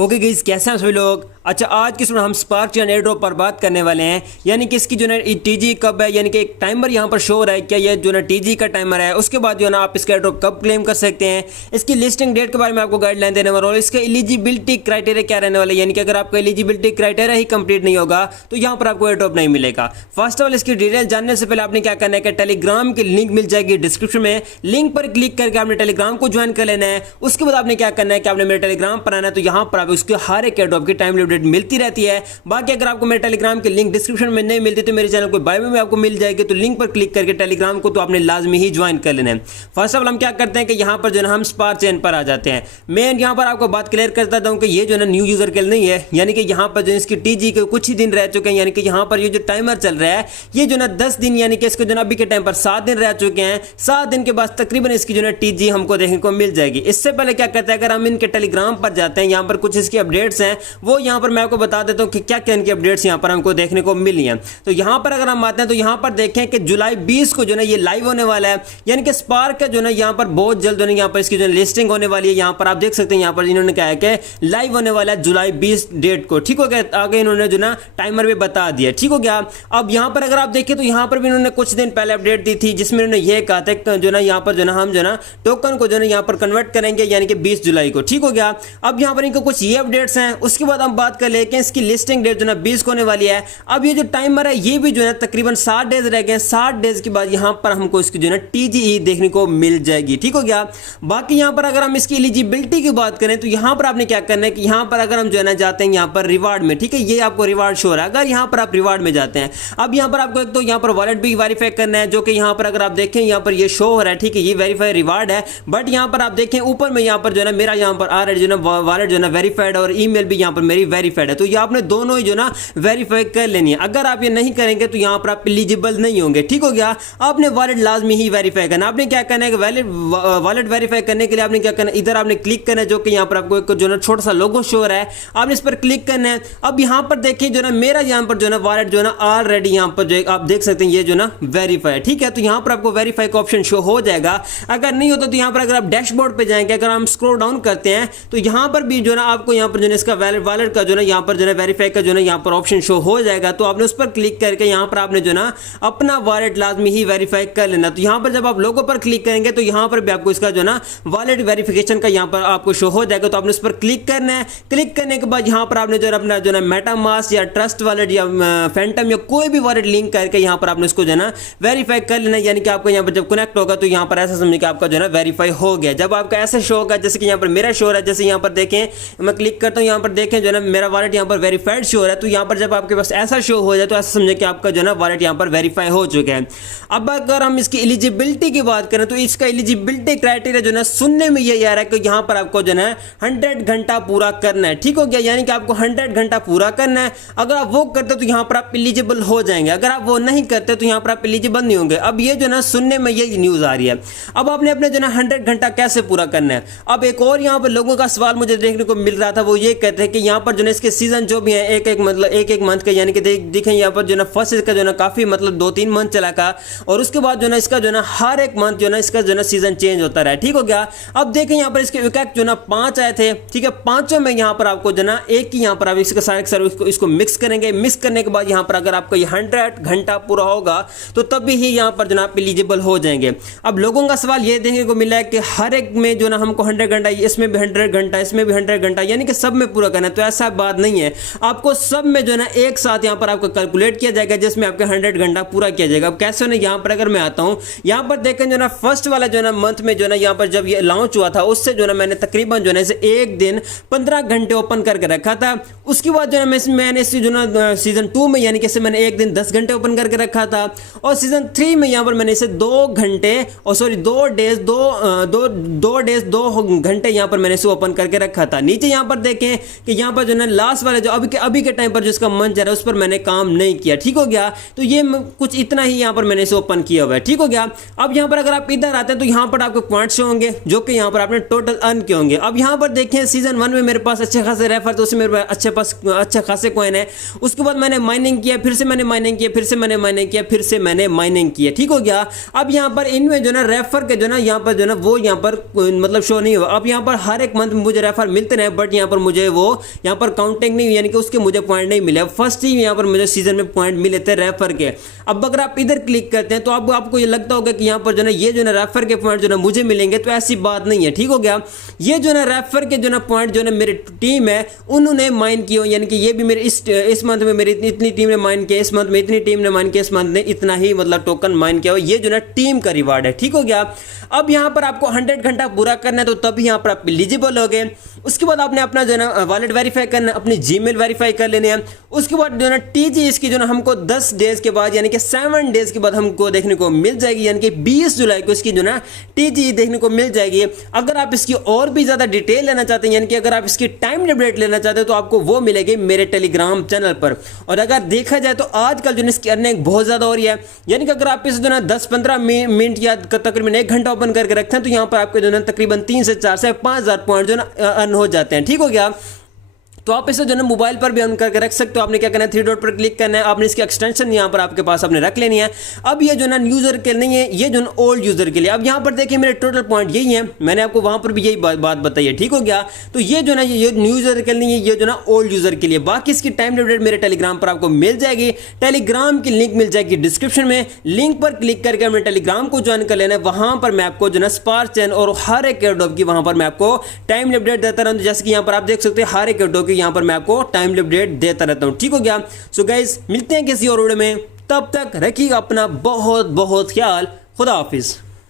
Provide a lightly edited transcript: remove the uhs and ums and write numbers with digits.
Okay guys, कैसे हैं सभी लोग। अच्छा, आज की हम स्पार्क चैन एयर ड्रॉप पर बात करने वाले हैं। यानी कि इसकी जो है टीजी कब है, यानी कि एक टाइमर यहाँ पर शो हो रहा है क्या, ये जो है टीजी का टाइमर है। उसके बाद जो है ना आप इसका एयर ड्रॉप कब क्लेम कर सकते हैं, इसकी लिस्टिंग डेट के बारे में आपको गाइडलाइन देने वाला, और इसका एलिजिबिलिटी क्राइटेरिया क्या रहने वाला है। यानी कि अगर आपका एलिजिबिलिटी क्राइटेरिया ही कंप्लीट नहीं होगा तो यहाँ पर आपको एयर ड्रॉप नहीं मिलेगा। फर्स्ट ऑफ ऑल इसकी डिटेल जानने से पहले आपने क्या करना है कि टेलीग्राम की लिंक मिल जाएगी डिस्क्रिप्शन में, लिंक पर क्लिक करके आपने टेलीग्राम को ज्वाइन कर लेना है। उसके बाद आपने क्या करना है कि आपने मेरे टेलीग्राम पर आना है, तो यहाँ पर आप उसके हर एक एयर ड्रॉप की टाइम अपडेट मिलती रहती है। बाकी अगर आपको मेरे टेलीग्राम की लिंक डिस्क्रिप्शन में नहीं मिलती तो मेरे चैनल को बायो में आपको मिल जाएगी, तो लिंक पर क्लिक करके टेलीग्राम को तो आपने लाजमी ही ज्वाइन कर लेना है। फर्स्ट ऑफ ऑल हम क्या करते हैं कि यहाँ पर जो है हम स्पार्क चैन पर आ जाते हैं। मैं यहाँ पर आपको बात क्लियर करता हूँ कि ये जो है न्यू यूजर के लिए नहीं है। यानी कि यहाँ पर जो इसकी टीजी के कुछ ही दिन रह चुके हैं, यानी कि यहाँ पर ये जो टाइमर चल रहा है ये जो ना 10 दिन, यानी कि इसको जो अभी के टाइम पर 7 दिन रह चुके हैं। 7 दिन के बाद तकरीबन इसकी जो है टीजी हमको देखने को मिल जाएगी। इससे पहले क्या करते हैं, अगर हम इनके टेलीग्राम पर जाते हैं, यहाँ पर कुछ इसकी अपडेट्स हैं, वो यहाँ पर मैं आपको बता देता हूँ कि क्या क्या इनकी अपडेट्स यहाँ पर हमको देखने को मिली हैं। तो यहाँ पर अगर हम आते हैं तो यहाँ पर देखें कि जुलाई 20 को जो है ये लाइव होने वाला है। यानी कि स्पार्क का जो है यहाँ पर बहुत जल्द यहाँ पर इसकी जो लिस्टिंग होने वाली है। यहाँ पर आप देख सकते हैं, यहाँ पर इन्होंने कहा है कि लाइव होने वाला है जुलाई 20 डेट को। ठीक हो गया, आगे इन्होंने जो ना टाइमर भी बता दिया। ठीक हो गया। अब यहाँ पर अगर आप देखें तो यहाँ पर भी इन्होंने कुछ दिन पहले अपडेट दी थी, जिसमें इन्होंने ये कहा था जो ना यहाँ पर जो ना हम जो ना टोकन को जो ना यहाँ पर कन्वर्ट करेंगे, यानी कि 20 जुलाई को। ठीक हो गया। अब यहाँ पर इनको कुछ ये अपडेट्स हैं। उसके बाद हम बात कर ले कि इसकी लिस्टिंग डेट जो ना 20 को होने वाली है। अब ये जो टाइमर है ये भी जो है तकरीबन 60 डेज रह गए। 60 डेज के बाद यहाँ पर हमको इसकी जो है टीजीई देखने को मिल जाएगी। ठीक हो गया। बाकी यहाँ पर अगर हम इसकी एलिजिबिलिटी की बात करें तो यहाँ पर आपने क्या करना है कि यहाँ पर अगर हम जो है ना जाते हैं यहाँ पर रिवार्ड में, ठीक है, ये आपको रिवार्ड शो रहा है। अगर यहाँ पर आप रिवार्ड में जाते हैं, अब यहाँ पर आपको एक तो यहाँ पर वॉलेट भी वेरीफाई करना है, जो कि यहाँ पर अगर आप देखें यहाँ पर ये शो हो रहा है। ठीक है, ये वेरीफाई रिवार्ड है, बट यहाँ पर आप देखें ऊपर में यहाँ पर जो है ना मेरा यहाँ पर आ रहा है जो ना वॉलेट जो है ना वेरीफाइड, और ईमेल भी यहाँ पर मेरी वेरीफाइड है। तो ये आपने दोनों ही जो ना वेरीफाई कर लेनी है। अगर आप ये नहीं करेंगे तो यहाँ पर आप एलिजिबल नहीं होंगे। ठीक हो गया। आपने वॉलेट लाजमी ही वेरीफाई करना। आपने क्या करना है कि वॉलेट वेरीफाई करने के लिए आपने क्या करना है, इधर आपने क्लिक करना है, जो कि यहाँ पर आपको एक जो ना छोटा सा लोगो शो हो रहा है, आपने इस पर क्लिक करना है। अब यहाँ पर देखिए जो ना मेरा यहाँ पर जो ना वॉलेट जो ना ऑलरेडी यहाँ पर जो आप देख सकते हैं ये जो ना वेरीफाई है। ठीक है, तो यहाँ पर आपको वेरीफाई का ऑप्शन शो हो जाएगा। अगर नहीं होता तो यहाँ पर अगर आप डैशबोर्ड पे जाएंगे, अगर हम स्क्रॉल डाउन करते हैं तो यहाँ पर भी जो ना आपको यहाँ पर जो ना इसका वॉलेट का जो ना यहाँ पर जो ना वेरीफाई का जो ना यहाँ पर ऑप्शन शो हो जाएगा। तो आपने उस पर क्लिक करके यहाँ पर आपने जो ना अपना वॉलेट लाजमी ही वेरीफाई कर लेना। तो यहाँ पर जब आप लोगों पर क्लिक करेंगे तो यहाँ पर भी आपको इसका जो ना वॉलेट वेरिफिकेशन का यहाँ पर आपको शो हो जाएगा। तो आपने उस पर क्लिक करना है। क्लिक करने के बाद यहाँ पर आपने जो अपना जो ना मेटामास्क या ट्रस्ट वॉलेट या फैंटम या कोई भी वॉलेट लिंक करके यहाँ पर आपने इसको जो ना वेरीफाई कर लेना। यानी कि आपको यहाँ पर जब कनेक्ट होगा तो यहाँ पर ऐसा समझिए कि आपका जो ना वेरीफाई हो गया। जब आपका ऐसा शो होगा, जैसे कि यहाँ पर मेरा शो हो रहा है, जैसे यहाँ पर देखें मैं क्लिक करता हूँ, यहाँ पर देखें जो ना मेरा वॉलेट यहाँ पर वेरीफाइड शो हो रहा है। तो यहाँ पर जब आपके पास ऐसा शो हो जाए तो ऐसा समझे कि आपका जो ना वॉलेट यहाँ पर वेरीफाई हो चुका है। अब अगर हम इसकी एलिजिबिलिटी की बात करें तो इसका एलिजिबिलिटी क्राइटेरिया जो ना सुनने में यही आ रहा है कि यहाँ पर आपको जो है 100 घंटा पूरा करना है। ठीक हो गया, यानी कि आपको 100 घंटा पूरा करना है। अगर आप वो करते तो यहाँ पर आप एलिजिबल हो जाएंगे, अगर आप वो नहीं करते तो यहाँ पर आप एलिजिबल नहीं होंगे। अब ये जो ना सुनने में यही न्यूज आ रही है। अब आपने अपने जो ना 100 घंटा कैसे पूरा करना है। अब एक और यहाँ पर लोगों का सवाल मुझे देखने को मिल रहा था, वो ये कहते हैं कि यहाँ पर जो ना इसके सीजन जो भी है एक एक मंथ का, यानी कि देखें यहाँ पर जो ना फर्स्ट इसका जो ना काफी मतलब 2-3 मंथ चला का, और उसके बाद जो ना इसका जो ना हर एक मंथ जो ना इसका जो ना सीजन चेंज होता रहा है। ठीक हो गया। अब देखें यहाँ पर इसके इफेक्ट जो ना 5 आए थे। ठीक है, 5 में यहाँ पर आपको जो ना एक ही यहाँ पर आप इसके सारे इसको मिक्स करेंगे। मिक्स करने के बाद यहाँ पर अगर आपका ये 100 घंटा पूरा होगा तो तभी ही यहाँ पर जो ना आप एलिजिबल हो जाएंगे। अब लोगों का सवाल ये देखने को मिला है कि हर एक में जो ना हमको 100 घंटा, इसमें भी 100 घंटा, इसमें भी 100 घंटा, यानी कि सब में पूरा करना है। तो ऐसा बात नहीं है, आपको सब में जो ना एक साथ यहाँ पर आपको कैलकुलेट किया जाएगा, जिसमें आपका 100 घंटा पूरा किया जाएगा। अब कैसे ना यहाँ पर अगर मैं आता हूँ, यहाँ पर देखें जो ना फर्स्ट वाला जो ना मंथ में जो ना यहाँ पर जब ये लॉन्च हुआ था उससे जो ना मैंने तकरीबन जो ना इसे एक दिन 15 घंटे ओपन करके रखा था। उसके बाद जो है मैंने इसे जो ना सीजन 2 में यानी कि इसे मैंने एक दिन 10 घंटे ओपन करके रखा था, और सीजन 3 में यहाँ पर मैंने इसे 2 घंटे और सॉरी 2 डेज 2 घंटे यहाँ पर मैंने इसे ओपन करके रखा था। नीचे यहाँ पर देखें कि यहाँ पर जो ना लास्ट वाले जो अभी के टाइम पर जो इसका मंथ जा रहा है उस पर मैंने काम नहीं किया। ठीक हो गया। तो ये कुछ इतना ही यहाँ पर मैंने इसे ओपन किया हुआ है। ठीक हो गया। अब यहाँ पर अगर आप इधर आते हैं तो यहाँ पर आपको पॉइंट्स होंगे जो कि यहाँ पर आपने टोटल अर्न किए होंगे। अब यहाँ पर देखें सीजन 1 में मेरे पास अच्छे खासे रेफर, तो उसमें मेरे पास अच्छे खासे कॉइन है। उसके बाद मैंने माइनिंग किया, फिर से मैंने माइनिंग किया, फिर से मैंने माइनिंग किया, फिर से मैंने माइनिंग किया। ठीक हो गया। अब यहाँ पर इनमें जो ना रेफर के जो ना यहाँ पर जो ना वो यहाँ पर मतलब शो नहीं हुआ। अब यहाँ पर हर एक मंथ मुझे रेफर मिलते रहे, बट यहाँ पर मुझे वो यहाँ पर काउंटिंग नहीं, यानी कि उसके मुझे पॉइंट नहीं मिले। फर्स्ट ही यहाँ पर मुझे सीजन में पॉइंट मिले थे रेफर के। अब अगर आप इधर क्लिक करते हैं तो आपको ये लगता होगा कि यहाँ पर जो है ये जो है रेफर के पॉइंट जो है मुझे मिलेंगे, तो ऐसी बात नहीं है, ठीक हो गया। ये जो है रेफर के जो है पॉइंट जो है मेरी टीम है उन्होंने माइन किए, यानी कि ये भी मेरे इस मंथ में मेरी इतनी टीम ने माइन किया, इस मंथ में इतनी टीम ने माइन किया, इस मंथ ने इतना ही मतलब टोकन माइन किया, ये जो है टीम का रिवार्ड है, ठीक हो गया। अब यहाँ पर आपको 100 घंटा पूरा करना है तो तभी यहाँ पर आप एलिजिबल हो गए। उसके बाद आपने अपना जो है ना वॉलेट वेरीफाई करना, अपनी जीमेल वेरीफाई कर लेने हैं। उसके बाद जो है ना टीजी इसकी जो है हमको 10 डेज के बाद यानी कि 7 डेज के बाद हमको देखने को मिल जाएगी, यानी कि 20 जुलाई को इसकी जो है टीजी देखने को मिल जाएगी। अगर आप इसकी और भी ज्यादा डिटेल लेना चाहते हैं, यानी कि अगर आप इसकी टाइम अपडेट लेना चाहते हैं तो आपको वो मिलेगी मेरे टेलीग्राम चैनल पर। और अगर देखा जाए तो आजकल जो है इसकी अर्निंग बहुत ज्यादा हो रही है, यानी कि अगर आप इस जो है 10-15 मिनट या तकरीबन 1 घंटा ओपन करके रखते हैं तो यहाँ पर आपके जो है तकरीबन 3 से 4 से 5,000 पॉइंट जो है अर्न हो जाते हैं, ठीक हो गया। तो आप इसे जो है मोबाइल पर भी ऑन करके रख सकते हो। आपने क्या करना है, 3 डॉट पर क्लिक करना है, आपने इसकी एक्सटेंशन यहाँ पर आपके पास आपने रख लेनी है। अब ये जो है यूजर के नहीं है, ये जो है ओल्ड यूजर के लिए। अब यहाँ पर देखिए मेरे टोटल पॉइंट यही है, मैंने आपको वहां पर भी यही बात बताई है, ठीक हो गया। तो ये जो है ये न्यू यूजर के लिए, ये जो है ओल्ड यूजर के लिए। बाकी इसकी टाइम अपडेट मेरे टेलीग्राम पर आपको मिल जाएगी। टेलीग्राम की लिंक मिल जाएगी डिस्क्रिप्शन में, लिंक पर क्लिक करके अपने टेलीग्राम को ज्वाइन कर लेना है। वहां पर मैं आपको जो है स्पार्क चैन और हर एक एयरड्रॉप की वहां पर मैं आपको टाइम अपडेट देता रहूं। जैसे कि यहाँ पर आप देख सकते हैं हर एक एयरड्रॉप की यहाँ पर मैं आपको टाइम अपडेट देता रहता हूं, ठीक हो गया। सो गाइस मिलते हैं किसी और वीडियो में, तब तक रखिएगा अपना बहुत बहुत ख्याल। खुदा हाफिज।